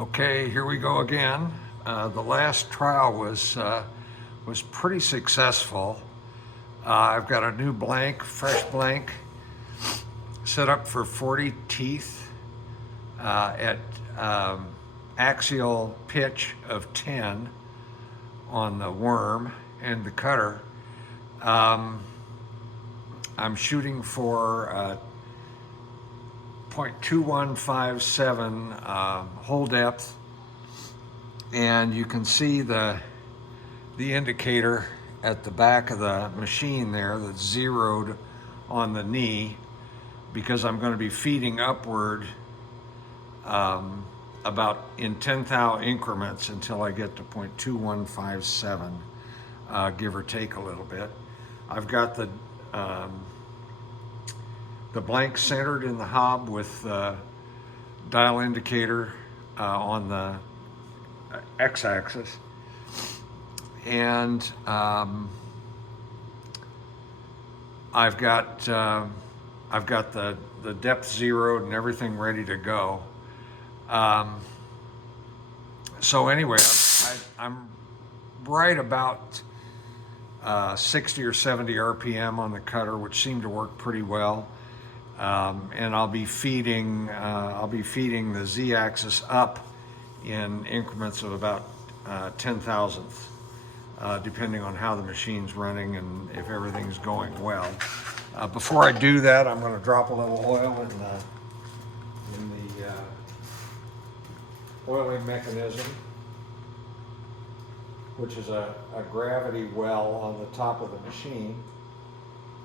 Okay, here we go again. The last trial was pretty successful. I've got a new blank, fresh blank, set up for 40 teeth at axial pitch of 10 on the worm and the cutter. I'm shooting for 0.2157 hole depth, and you can see the indicator at the back of the machine there that's zeroed on the knee, because I'm going to be feeding upward about in 10th increments until I get to 0.2157, give or take a little bit. I've got the blank centered in the hob with the dial indicator on the x-axis, and I've got the depth zeroed and everything ready to go. So anyway, I'm right about 60 or 70 RPM on the cutter, which seemed to work pretty well. And I'll be feeding the z-axis up in increments of about 10,000th, depending on how the machine's running and if everything's going well. Before I do that, I'm going to drop a little oil in the oiling mechanism, which is a gravity well on the top of the machine.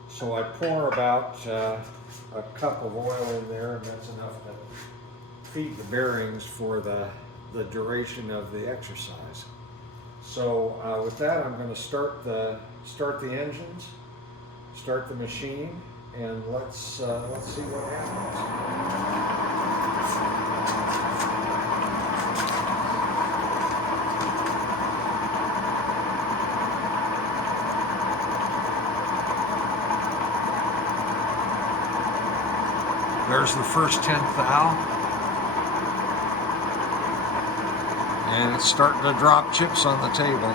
So I pour about a cup of oil in there, and that's enough to feed the bearings for the duration of the exercise. So with that, I'm going to start the engines, start the machine, and let's see what happens. There's the first 10th thou, and it's starting to drop chips on the table.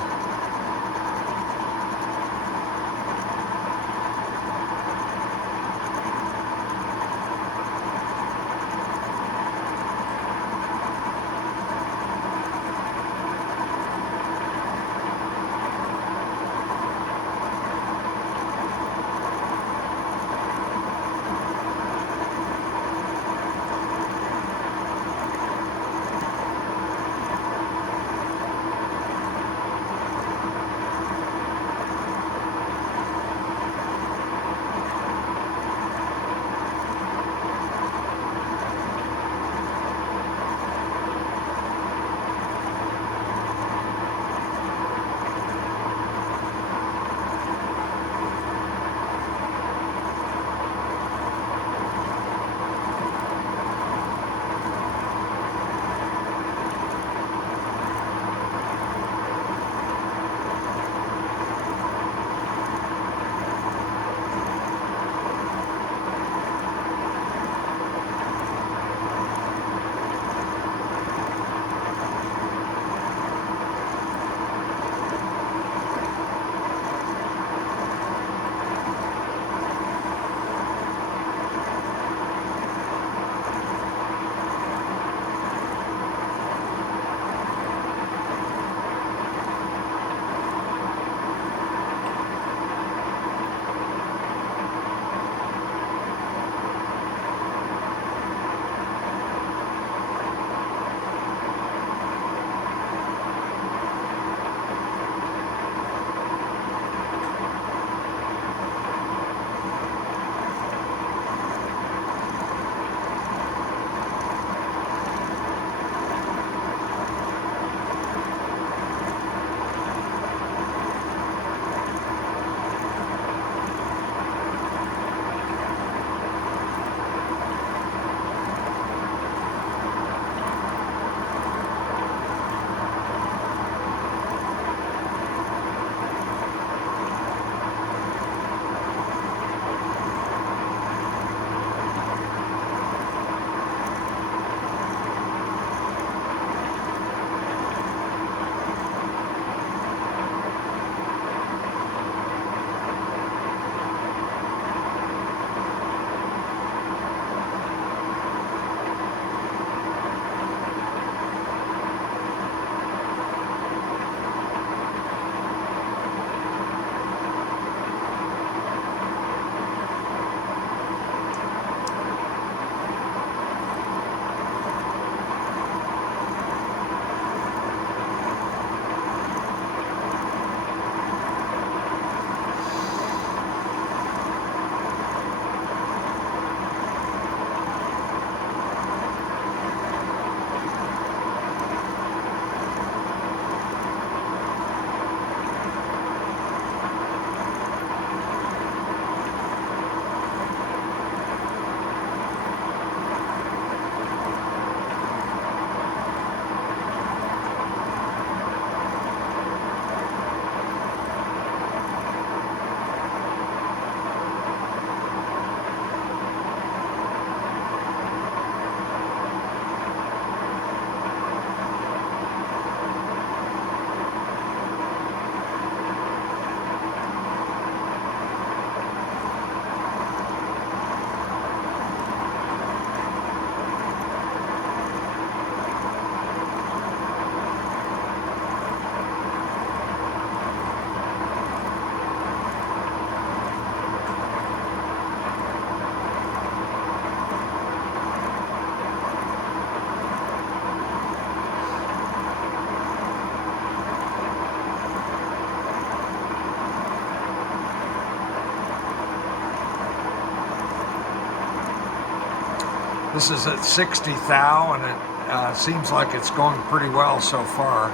This is at 60 thou, and it seems like it's going pretty well so far.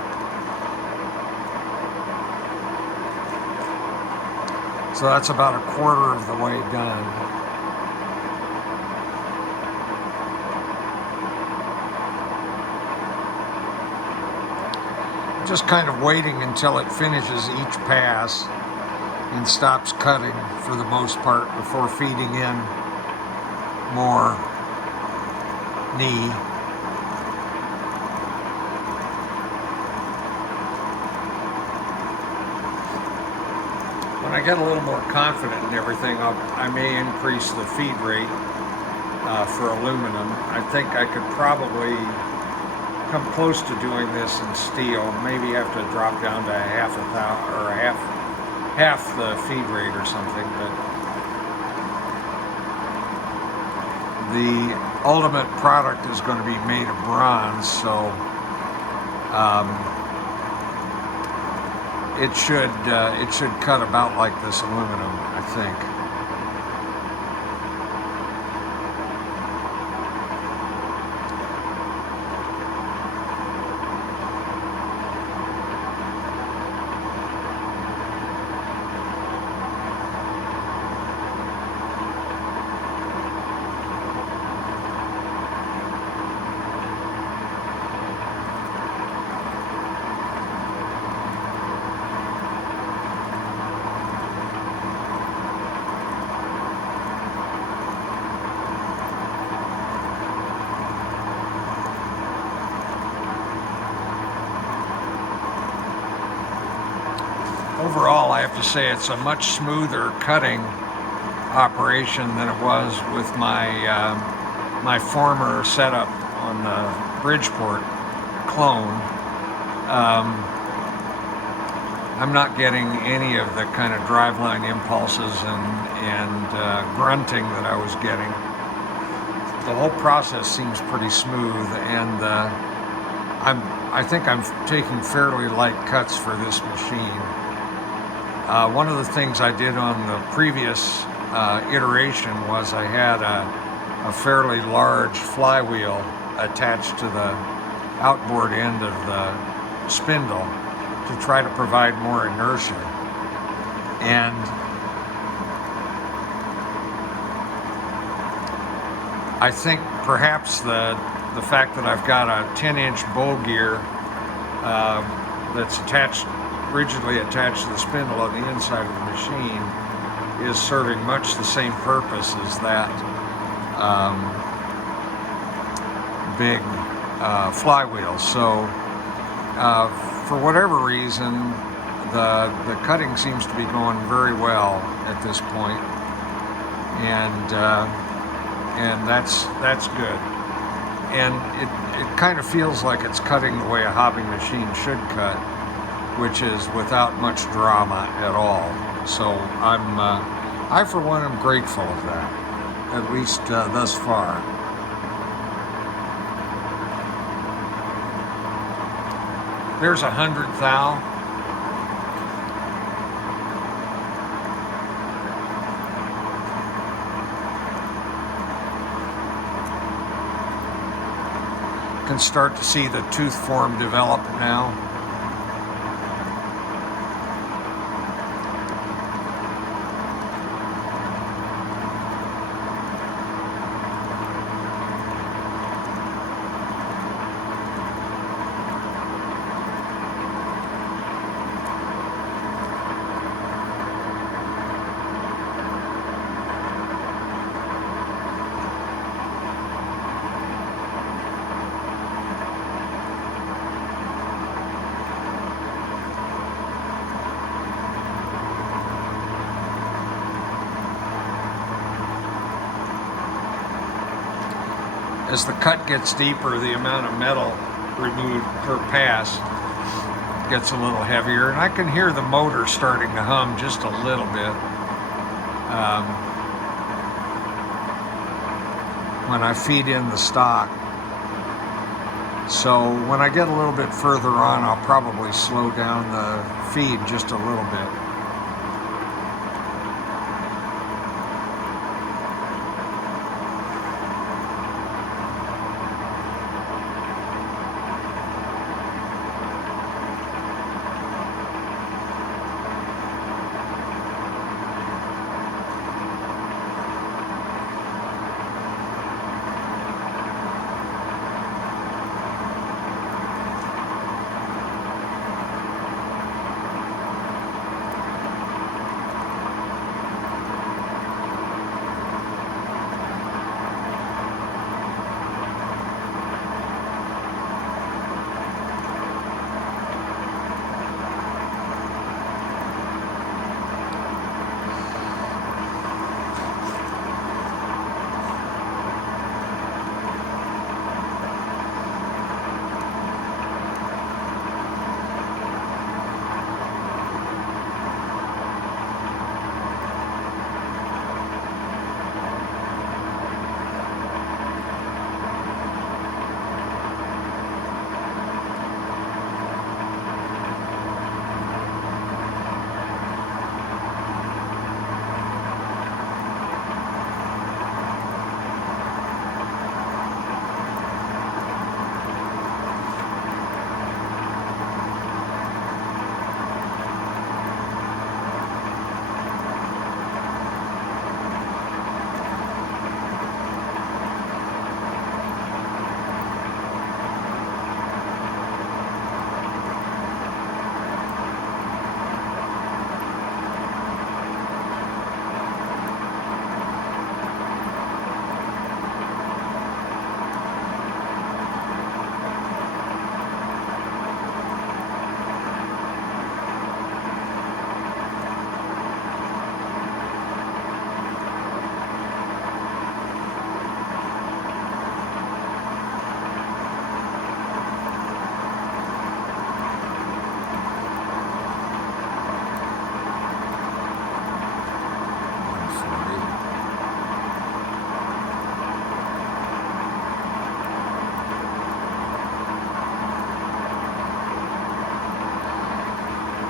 So that's about a quarter of the way done. Just kind of waiting until it finishes each pass and stops cutting for the most part before feeding in more knee. When I get a little more confident in everything, I may increase the feed rate for aluminum. I think I could probably come close to doing this in steel. Maybe have to drop down to half the feed rate or something. But the ultimate product is going to be made of bronze, so it should cut about like this aluminum, I think. Overall, I have to say it's a much smoother cutting operation than it was with my my former setup on the Bridgeport clone. I'm not getting any of the kind of driveline impulses and grunting that I was getting. The whole process seems pretty smooth, and I think I'm taking fairly light cuts for this machine. One of the things I did on the previous iteration was I had a fairly large flywheel attached to the outboard end of the spindle to try to provide more inertia. And I think perhaps the fact that I've got a 10-inch bowl gear that's rigidly attached to the spindle on the inside of the machine is serving much the same purpose as that big flywheel. So for whatever reason, the cutting seems to be going very well at this point, and that's good. And it kind of feels like it's cutting the way a hobbing machine should cut, which is without much drama at all. So I for one am grateful of that, at least thus far. There's 100 thou. Can start to see the tooth form develop now. As the cut gets deeper, the amount of metal removed per pass gets a little heavier, and I can hear the motor starting to hum just a little bit when I feed in the stock. So when I get a little bit further on, I'll probably slow down the feed just a little bit.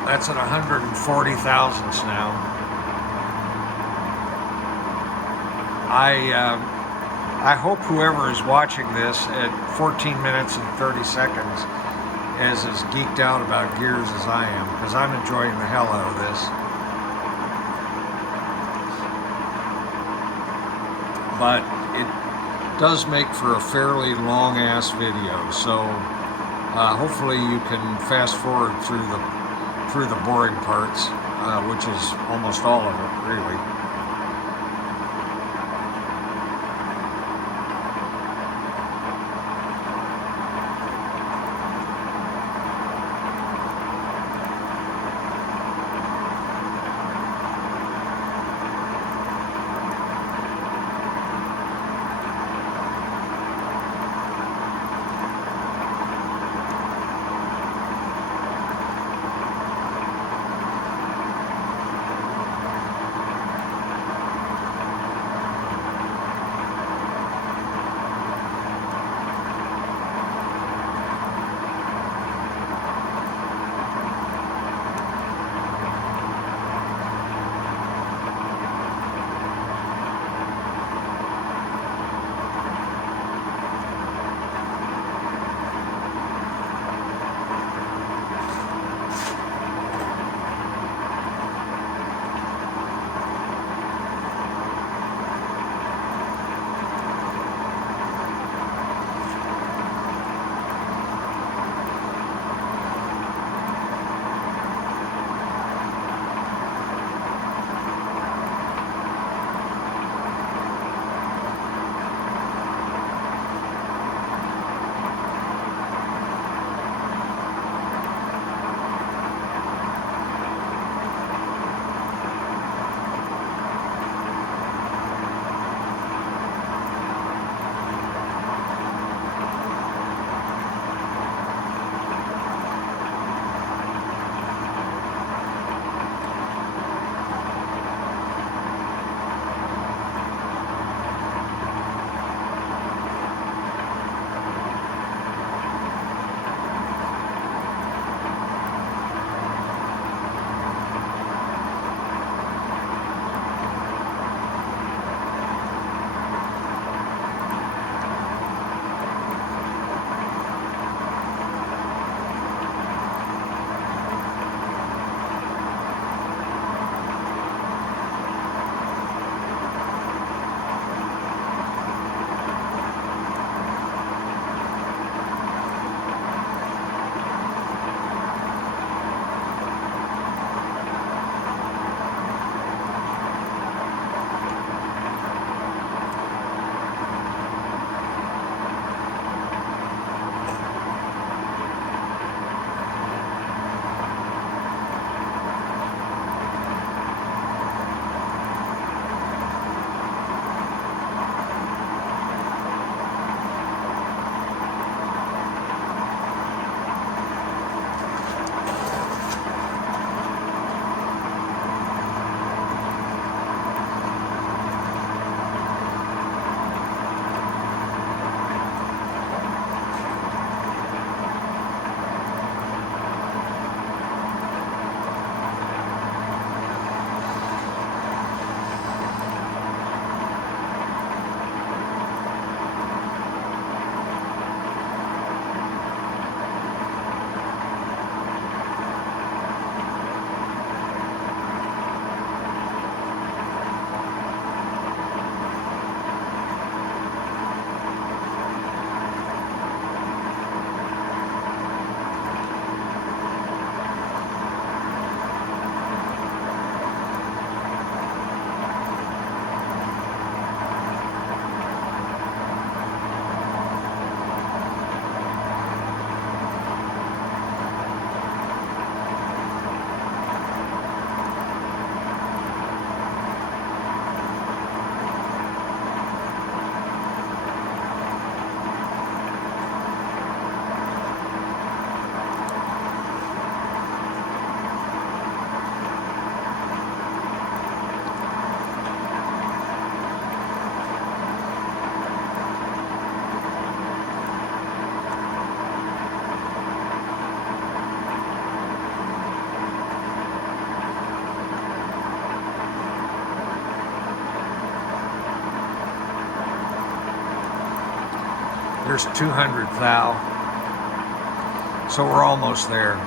That's at 140 thousandths now. I hope whoever is watching this at 14 minutes and 30 seconds is as geeked out about gears as I am, because I'm enjoying the hell out of this. But it does make for a fairly long ass video, so hopefully you can fast forward through the boring parts, which is almost all of it, really. Here's 200 thou. So we're almost there.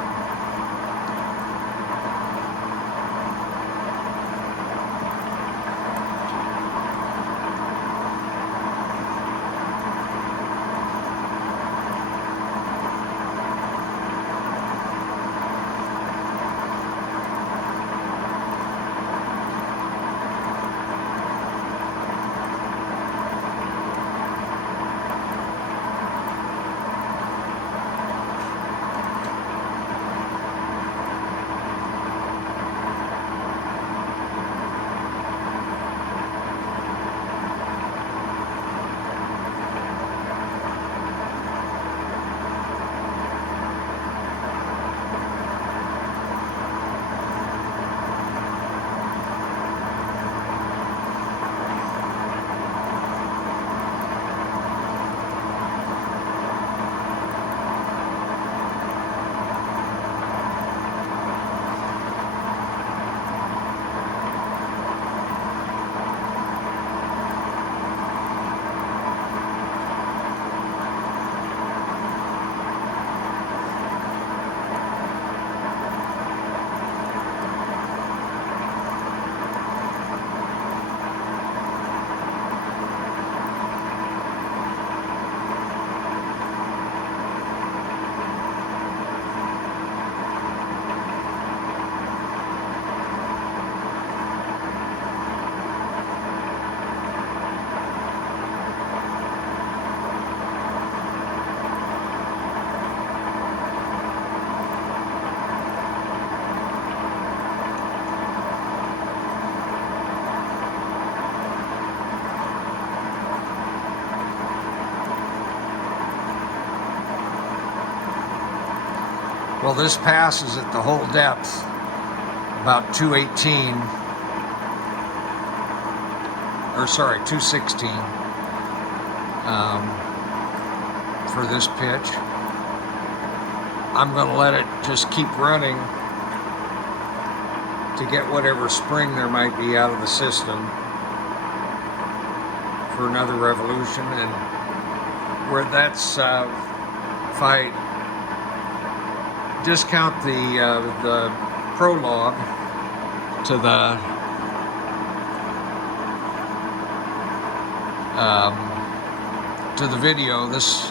Well, this pass is at the whole depth, about 218, or sorry, 216 for this pitch. I'm going to let it just keep running to get whatever spring there might be out of the system for another revolution. And where that's, if I discount the prologue to the video, this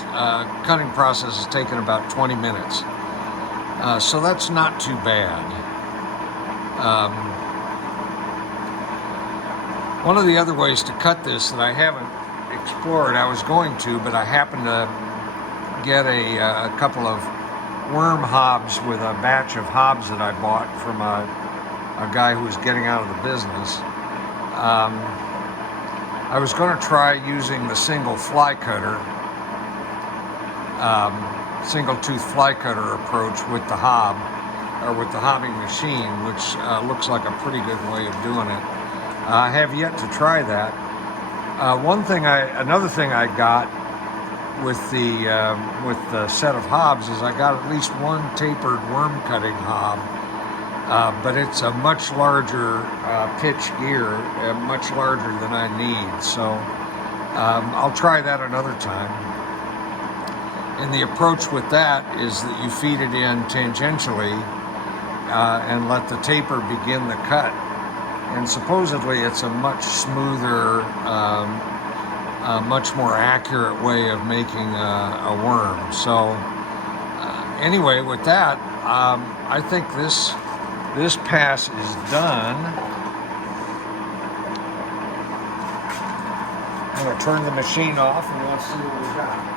cutting process has taken about 20 minutes. So that's not too bad. One of the other ways to cut this that I haven't explored, I was going to, but I happened to get a couple of worm hobs with a batch of hobs that I bought from a guy who was getting out of the business. I was going to try using the single fly cutter, single tooth fly cutter approach with the hob, or with the hobbing machine, which looks like a pretty good way of doing it. I have yet to try that. Another thing I got with the set of hobs is I got at least one tapered worm cutting hob, but it's a much larger pitch gear, much larger than I need. So I'll try that another time. And the approach with that is that you feed it in tangentially and let the taper begin the cut. And supposedly it's a much smoother, much more accurate way of making a worm. So anyway, with that, I think this pass is done. I'm going to turn the machine off and let's see what we got.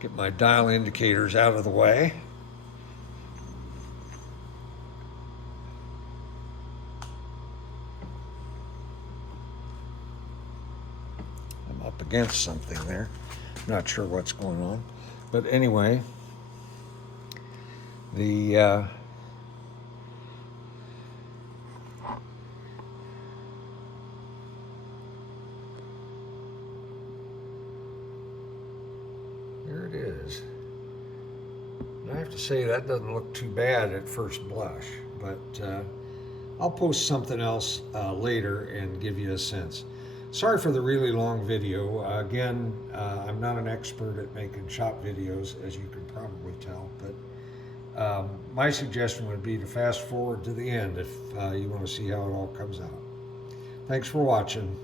Get my dial indicators out of the way. I'm up against something there. Not sure what's going on. But anyway, The there it is. I have to say that doesn't look too bad at first blush, but I'll post something else later and give you a sense. Sorry for the really long video. Again, I'm not an expert at making shop videos, as you can probably tell, but my suggestion would be to fast forward to the end if you want to see how it all comes out. Thanks for watching.